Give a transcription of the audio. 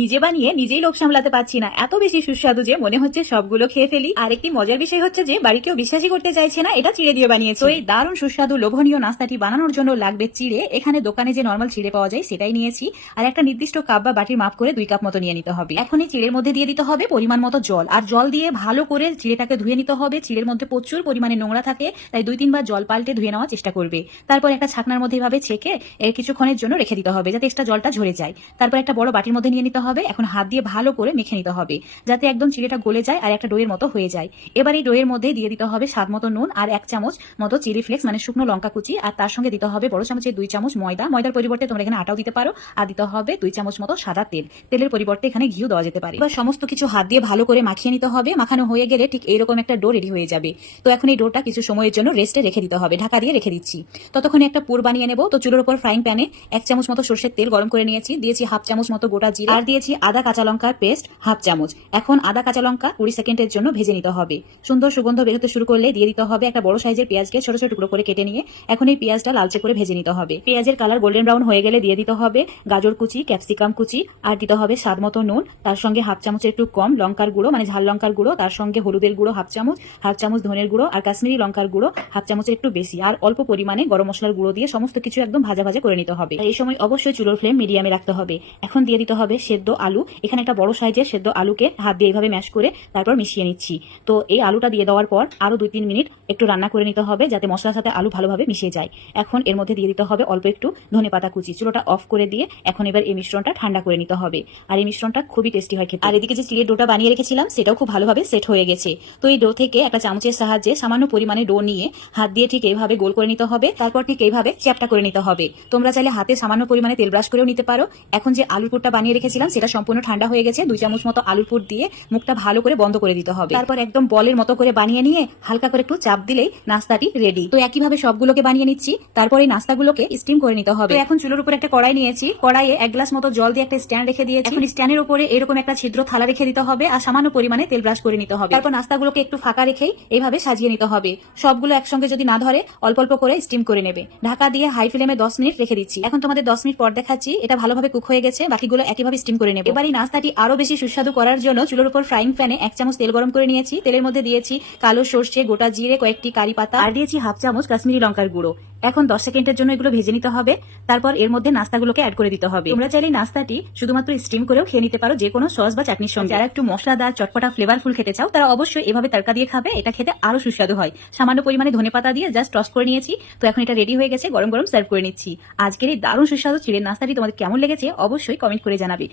নিজে বানিয়ে নিজেই লোক সামলাতে পারছি না। এত বেশি সুস্বাদু যে মনে হচ্ছে সবগুলো খেয়ে ফেলি। আর একটি মজার বিষয় হচ্ছে যে বাড়ি কেউ বিশ্বাসই করতে চাইছে না, এটা চিড়ে দিয়ে বানিয়েছে। এই দারুণ সুস্বাদু, লোভনীয় নাস্তাটি বানানোর জন্য লাগবে চিড়ে। এখানে দোকানে যে নর্মাল চিড়ে পাওয়া যায় সেটাই নিয়েছি। আর একটা নির্দিষ্ট কাপ বা বাটির মাপ করে দুই কাপ মতো নিয়ে নিতে হবে। এখন এই চিড়ের মধ্যে দিয়ে দিতে হবে পরিমাণ মতো জল। আর জল দিয়ে ভালো করে চিড়েটাকে ধুয়ে নিতে হবে। চিড়ের মধ্যে প্রচুর পরিমাণে নোংরা থাকে, তাই দুই তিনবার জল পাল্টে ধুয়ে নেওয়ার চেষ্টা করবে। তারপর একটা ছাকনার মধ্যে এভাবে ছেঁকে কিছুক্ষণের জন্য রেখে দিতে হবে, যাতে এক্সট্রা জলটা ঝরে যায়। তারপর একটা বড় বাটির মধ্যে নিয়ে নিতে হবে, এখন হাত দিয়ে ভালো করে মেখে নিতে হবে, যাতে একদম চিড়েটা গলে যায় আর একটা ডোয়ের মতো হয়ে যায়। এবার এই ডোয়ের মধ্যে দিয়ে দিতে হবে স্বাদ মতো নুন আর এক চামচ মতো চিলি ফ্লেক্স মানে শুকনো লঙ্কা কুচি, আর তার সঙ্গে দিতে হবে বড় চামচের দুই চামচ ময়দা। ময়দার পরিবর্তে তোমরা এখানে আটাও দিতে পারো, আর দিতে হবে দুই চামচ মতো সাদা তেল। তেলের পরিবর্তে এখানে ঘিও দেওয়া যেতে পারে। এবার সমস্ত কিছু হাত দিয়ে ভালো করে মাখিয়ে নিতে হবে। মাখানো হয়ে গেলে ঠিক এইরকম একটা ডো রেডি হয়ে যাবে। তো এখন এই ডোটা কিছু সময়ের জন্য রেস্টে রেখে দিতে হবে। ঢাকা দিয়ে রেখে দিচ্ছি। ততক্ষণে একটা পুর বানিয়ে নেব। তো চুলোর উপর ফ্রাইং প্যানে এক চামচ মতো সর্ষের তেল গরম করে নিয়েছি। দিয়েছি হাফ চামচ মতো গোটা জিরা। আর দিয়েছি আদা, কাঁচা লঙ্কার পেস্ট হাফ চামচ। এখন আদা, কাঁচা লঙ্কা কুড়ি সেকেন্ডের জন্য ভেজে নিতে হবে। সুন্দর সুগন্ধ বেরোতে শুরু করলে দিয়ে দিতে হবে একটা বড় সাইজের পেঁয়াজকে ছোট ছোট টুকরো করে কেটে নিয়ে এখন এই পেঁয়াজটা লালচে করে ভেজে নিতে হবে। পেঁয়াজের কালার গোল্ডেন ব্রাউন হয়ে গেলে দিয়ে দিতে হবে গাজর কুচি ক্যাপসিকাম কুচি, আর দিতে হবে স্বাদ মতো নুন, তার সঙ্গে হাফ চামচের একটু কম লঙ্কার গুঁড়ো মানে ঝাল লঙ্কার গুঁড়ো, তার সঙ্গে হলুদের গুঁড়ো হাফ চামচ হাফ চামচ ধনের গুঁড়ো, আর কাশ্মীরি লঙ্কার গুঁড়ো হাফ চামচের একটু বেশি, আর অল্প পরিমাণে গরম মশলার গুঁড়ো দিয়ে সমস্ত কিছু একদম ভাজা ভাজা করে নিতে হবে। এই সময় অবশ্যই চুলোর ফ্লেম মিডিয়ামে রাখতে হবে। এখন দিয়ে দিতে হবে সেদ্ধ আলু, এখানে একটা বড় সাইজের সেদ্ধ আলুকে হাত দিয়ে এইভাবে ম্যাশ করে তারপর মিশিয়ে নিচ্ছি। তো এই আলুটা দিয়ে দেওয়ার পর আরও দুই তিন মিনিট একটু রান্না করে নিতে হবে যাতে মশলার সাথে আলু ভালোভাবে মিশিয়ে যায়। এখন এর মধ্যে দিয়ে দিতে হবে অল্প একটু ধনে পাতা কুচি। চুলোটা অফ করে দিয়ে এখন এবার এই মিশ্রণটা ঠান্ডা করে নিতে হবে। আর এই মিশ্রণটা খুবই টেস্টি হয় খেতে। আর এদিকে যে চিড়ের ডোটা বানিয়ে রেখেছিলাম, সেটাও খুব ভালোভাবে সেট হয়ে গেছে। তো এই ডো থেকে একটা চামচের সাহায্যে সামান্য পরিমাণে ডো নিয়ে হাত দিয়ে ঠিক এইভাবে গোল করে নিতে হবে। তারপর ঠিক এইভাবে চ্যাপটা করে নিতে হবে। তোমরা চাইলে হাতে সামান্য পরিমাণে তেল ব্রাশ করেও নিতে পারো। এখন যে আলুর পুরটা বানিয়ে রেখেছিলাম সেটা সম্পূর্ণ ঠান্ডা হয়ে গেছে, দুই চামচ মতো আলুর পুর দিয়ে মুখটা ভালো করে বন্ধ করে দিতে হবে। তারপর একদম বলের মতো করে বানিয়ে নিয়ে হালকা করে একটু চাপ দিলেই নাস্তাটি রেডি তো একইভাবে সবগুলোকে বানিয়ে নিচ্ছি, তারপর এই নাস্তাগুলোকে স্টিম করে নিতে হবে। এখন চুলোর উপর একটা কড়াই নিয়েছি, কড়াইয়ে এক গ্লাস মতো জল দিয়ে একটা স্ট্যান্ড রেখে দিয়েছি। এখন স্ট্যান্ডের উপরে এরকম একটা ছিদ্র থালা রেখে দিতে হবে আর সামান্য পরিমাণে তেল ব্রাশ করে নিতে হবে। তারপর নাস্তাগুলোকে একটু ফাঁকা রেখেই এইভাবে সাজিয়ে নিতে হবে। সবগুলো একসঙ্গে যদি না ধরে, অল্প অল্প করে স্টিম করে নেবে। ঢাকা দিয়ে হাই ফ্লেমে দশ মিনিট রেখে দিচ্ছি। এখন তোমাদের দশ মিনিট পর দেখাচ্ছি, এটা ভালোভাবে কুক হয়ে গেছে, বাকিগুলো একইভাবে স্টিম করে নেবে। এবার এই নাস্তাটি আরও বেশি সুস্বাদু করার জন্য চুলোর উপর ফ্রাইং প্যানে এক চামচ তেল গরম করে নিয়েছি। তেলের মধ্যে দিয়েছি কালো সর্ষে, গোটা জিরে, কয়েকটি কারি পাতা আর দিয়েছি হাফ চামচ কাশ্মীরি লঙ্কার গুঁড়ো। এখন দশ সেকেন্ডের জন্য এগুলো ভেজে নিতে হবে। তারপর এর মধ্যে নাস্তাগুলোকে অ্যাড করে দিতে হবে। তোমরা চাইলে নাস্তাটি শুধুমাত্র স্টিম করেও খেয়ে নিতে পারো যে কোনো সস বা চাটনির সঙ্গে। যারা একটু মশলাদার, চটপটা ফ্লেভারফুল খেতে চাও, তারা অবশ্যই এভাবে তড়কা দিয়ে খাবে। এটা খেতে আরও সুস্বাদু হয়। সামান্য পরিমাণে ধনে পাতা দিয়ে জাস্ট টস করে নিয়েছি। তো এখন এটা রেডি হয়ে গেছে, গরম গরম সার্ভ করে নিচ্ছি। আজকের এই দারুণ সুস্বাদু চিড়ের নাস্তাটি তোমাদের কেমন লেগেছে অবশ্যই কমেন্ট করে জানাবে।